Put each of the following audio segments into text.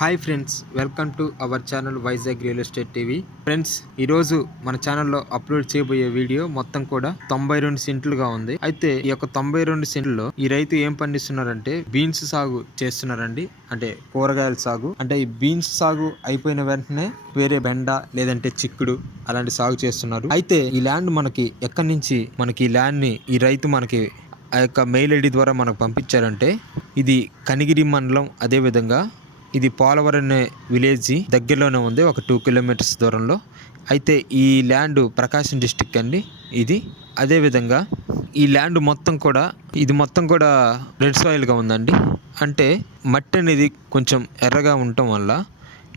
Hi friends welcome to our channel Vizag real estate TV. Friends ఈరోజు మన ఛానల్లో upload చేయబోయే వీడియో మొత్తం కూడా తొంభై రెండు సెంట్లుగా ఉంది. అయితే ఈ యొక్క తొంభై రెండు సెంట్లలో ఈ రైతు ఏం పండిస్తున్నారంటే బీన్స్ సాగు చేస్తున్నారండి. అంటే కూరగాయల సాగు. అంటే ఈ బీన్స్ సాగు అయిపోయిన వెంటనే వేరే బెండ లేదంటే చిక్కుడు అలాంటి సాగు చేస్తున్నారు. అయితే ఈ ల్యాండ్ మనకి ఎక్కడి నుంచి మనకి ఈ ల్యాండ్ని ఈ రైతు మనకి ఆ యొక్క మెయిల్ ఐడి ద్వారా మనకు పంపించారంటే ఇది కనిగిరి మండలం అదేవిధంగా ఇది పోలవరం అనే విలేజ్. దగ్గరలోనే ఉంది ఒక టూ కిలోమీటర్స్ దూరంలో. అయితే ఈ ల్యాండ్ ప్రకాశం డిస్టిక్ అండి ఇది. అదేవిధంగా ఈ ల్యాండ్ మొత్తం కూడా ఇది మొత్తం కూడా రెడ్ సాయిల్గా ఉందండి. అంటే మట్టి అనేది కొంచెం ఎర్రగా ఉండటం వల్ల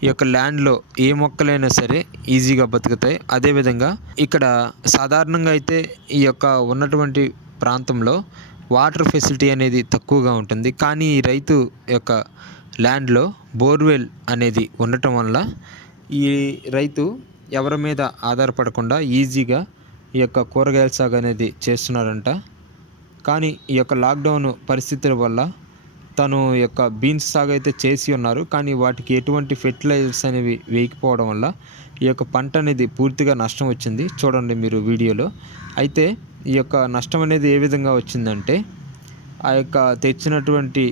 ఈ యొక్క ల్యాండ్లో ఏ మొక్కలైనా సరే ఈజీగా బతుకుతాయి. అదేవిధంగా ఇక్కడ సాధారణంగా అయితే ఈ యొక్క ఉన్నటువంటి ప్రాంతంలో వాటర్ ఫెసిలిటీ అనేది తక్కువగా ఉంటుంది. కానీ ఈ రైతు యొక్క ల్యాండ్లో బోర్వెల్ అనేది ఉండటం వల్ల ఈ రైతు ఎవరి మీద ఆధారపడకుండా ఈజీగా ఈ యొక్క కూరగాయల సాగు అనేది చేస్తున్నారంట కానీ ఈ యొక్క లాక్డౌన్ పరిస్థితుల వల్ల తను యొక్క బీన్స్ సాగు అయితే చేసి ఉన్నారు. కానీ వాటికి ఎటువంటి ఫెర్టిలైజర్స్ అనేవి వేయకపోవడం వల్ల ఈ యొక్క పంట అనేది పూర్తిగా నష్టం వచ్చింది. చూడండి మీరు వీడియోలో. అయితే ఈ యొక్క నష్టం అనేది ఏ విధంగా వచ్చిందంటే ఆ యొక్క తెచ్చినటువంటి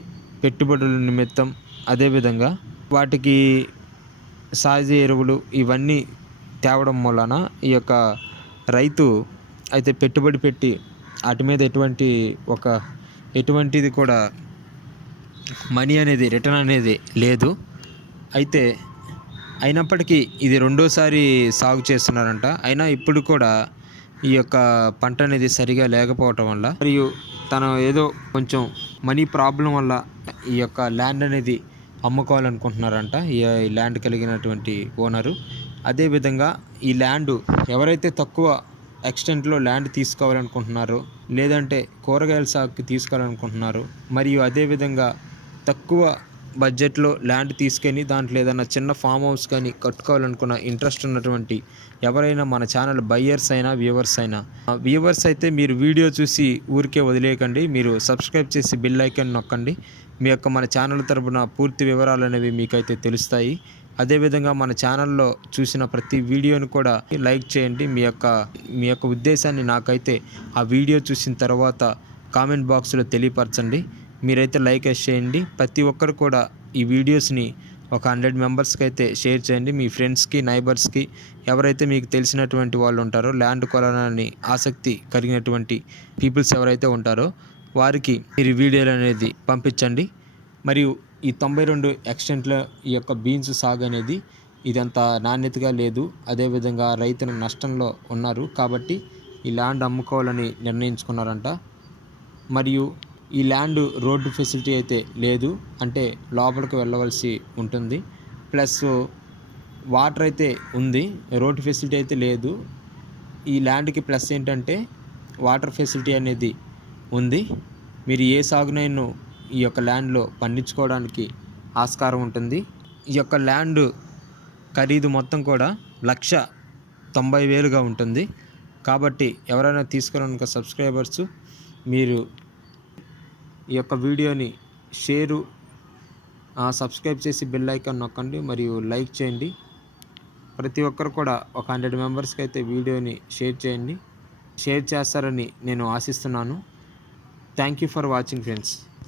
పెట్టుబడుల నిమిత్తం అదేవిధంగా వాటికి సహజ ఎరువులు ఇవన్నీ తేవడం వలన ఈ యొక్క రైతు అయితే పెట్టుబడి పెట్టి వాటి మీద ఎటువంటి ఒక ఎటువంటిది కూడా మనీ అనేది రిటర్న్ అనేది లేదు. అయితే అయినప్పటికీ ఇది రెండోసారి సాగు చేస్తున్నారంట. అయినా ఇప్పుడు కూడా ఈ యొక్క పంట అనేది సరిగా లేకపోవటం వల్ల మరియు తను ఏదో కొంచెం మనీ ప్రాబ్లం వల్ల ఈ యొక్క ల్యాండ్ అనేది అమ్ముకోవాలనుకుంటున్నారంట ఈ ల్యాండ్ కలిగినటువంటి ఓనరు. అదేవిధంగా ఈ ల్యాండ్ ఎవరైతే తక్కువ ఎక్స్టెంట్లో ల్యాండ్ తీసుకోవాలనుకుంటున్నారో లేదంటే కూరగాయల సాగుకి తీసుకోవాలనుకుంటున్నారో మరియు అదేవిధంగా తక్కువ బడ్జెట్లో ల్యాండ్ తీసుకొని దాంట్లో ఏదైనా చిన్న ఫామ్ హౌస్ కానీ కట్టుకోవాలనుకున్న ఇంట్రెస్ట్ ఉన్నటువంటి ఎవరైనా మన ఛానల్ బయ్యర్స్ అయినా వ్యూవర్స్ అయినా వ్యూవర్స్ అయితే మీరు వీడియో చూసి ఊరికే వదిలేయకండి. మీరు సబ్స్క్రైబ్ చేసి బిల్ ఐకన్ నొక్కండి. మీ యొక్క మన ఛానల్ తరపున పూర్తి వివరాలు అనేవి మీకైతే తెలుస్తాయి. అదేవిధంగా మన ఛానల్లో చూసిన ప్రతి వీడియోని కూడా లైక్ చేయండి. మీ యొక్క మీ యొక్క ఉద్దేశాన్ని నాకైతే ఆ వీడియో చూసిన తర్వాత కామెంట్ బాక్స్లో తెలియపరచండి. మీరైతే లైక్ చేయండి. ప్రతి ఒక్కరు కూడా ఈ వీడియోస్ని ఒక హండ్రెడ్ మెంబర్స్కి అయితే షేర్ చేయండి. మీ ఫ్రెండ్స్కి నైబర్స్కి ఎవరైతే మీకు తెలిసినటువంటి వాళ్ళు ఉంటారో ల్యాండ్ కొనాలని ఆసక్తి కలిగినటువంటి పీపుల్స్ ఎవరైతే ఉంటారో వారికి మీరు వీడియోలు అనేది పంపించండి. మరియు ఈ తొంభై రెండు ఎక్స్టెంట్లో ఈ యొక్క బీన్స్ సాగు అనేది ఇదంతా నాణ్యతగా లేదు. అదేవిధంగా రైతులు నష్టంలో ఉన్నారు కాబట్టి ఈ ల్యాండ్ అమ్ముకోవాలని నిర్ణయించుకున్నారంట. మరియు ఈ ల్యాండ్ రోడ్డు ఫెసిలిటీ అయితే లేదు. అంటే లోపలికి వెళ్ళవలసి ఉంటుంది. ప్లస్ వాటర్ అయితే ఉంది. రోడ్డు ఫెసిలిటీ అయితే లేదు. ఈ ల్యాండ్కి ప్లస్ ఏంటంటే వాటర్ ఫెసిలిటీ అనేది ఉంది. మీరు ఏ సాగునైనా ఈ యొక్క ల్యాండ్లో పండించుకోవడానికి ఆస్కారం ఉంటుంది. ఈ యొక్క ల్యాండ్ ఖరీదు మొత్తం కూడా లక్ష తొంభై వేలుగా ఉంటుంది. కాబట్టి ఎవరైనా తీసుకోవాలనుక సబ్స్క్రైబర్స్ మీరు ఈ యొక్క వీడియోని షేరు సబ్స్క్రైబ్ చేసి బెల్ ఐకాన్ నొక్కండి మరియు లైక్ చేయండి. ప్రతి ఒక్కరు కూడా ఒక హండ్రెడ్ మెంబర్స్కి అయితే వీడియోని షేర్ చేయండి. షేర్ చేస్తారని నేను ఆశిస్తున్నాను. Thank you for watching friends